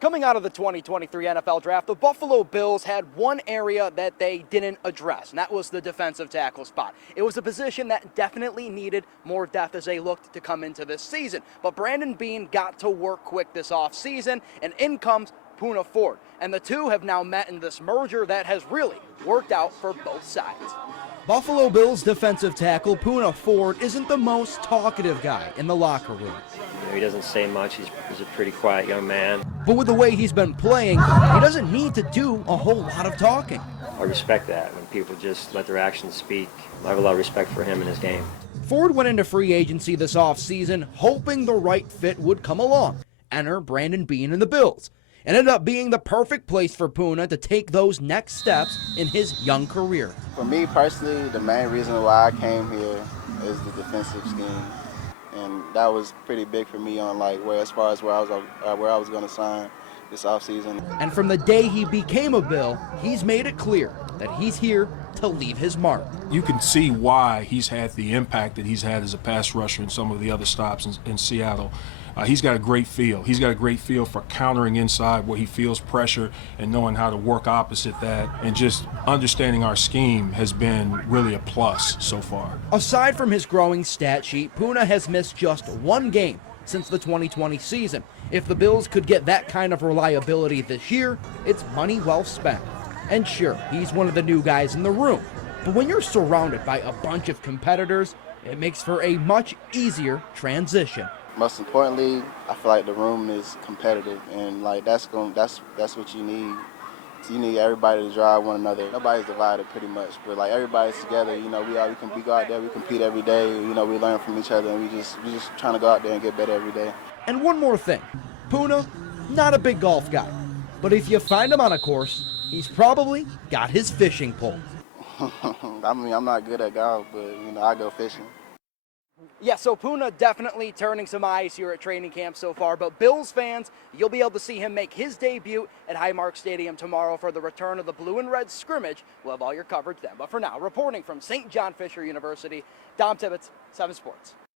Coming out of the 2023 NFL Draft, the Buffalo Bills had one area that they didn't address, and that was the defensive tackle spot. It was a position that definitely needed more depth as they looked to come into this season. But Brandon Beane got to work quick this offseason, and in comes Poona Ford. And the two have now met in this merger that has really worked out for both sides. Buffalo Bills defensive tackle Puna Ford isn't the most talkative guy in the locker room. He doesn't say much. He's a pretty quiet young man. But with the way he's been playing, he doesn't need to do a whole lot of talking. I respect that when people just let their actions speak. I have a lot of respect for him and his game. Ford went into free agency this offseason hoping the right fit would come along. Enter Brandon Beane and the Bills. It ended up being the perfect place for Puna to take those next steps in his young career. For me personally, the main reason why I came here is the defensive scheme. And that was pretty big for me on as far as where I was going to sign this offseason. And from the day he became a Bill, he's made it clear that he's here to leave his mark. You can see why he's had the impact that he's had as a pass rusher in some of the other stops in Seattle. He's got a great feel. He's got a great feel for countering inside where he feels pressure and knowing how to work opposite that, and just understanding our scheme has been really a plus so far. Aside from his growing stat sheet, Puna has missed just one game since the 2020 season. If the Bills could get that kind of reliability this year, it's money well spent. And sure, he's one of the new guys in the room, but when you're surrounded by a bunch of competitors, it makes for a much easier transition. Most importantly, I feel like the room is competitive, and that's what you need. You need everybody to drive one another. Nobody's divided pretty much, but everybody's together. We go out there, we compete every day. We learn from each other, and we just trying to go out there and get better every day. And one more thing, Puna, not a big golf guy, but if you find him on a course, he's probably got his fishing pole. I mean, I'm not good at golf, but I go fishing. Yeah, so Puna definitely turning some eyes here at training camp so far, but Bills fans, you'll be able to see him make his debut at Highmark Stadium tomorrow for the return of the Blue and Red scrimmage. We'll have all your coverage then. But for now, reporting from St. John Fisher University, Dom Tibbetts, 7 Sports.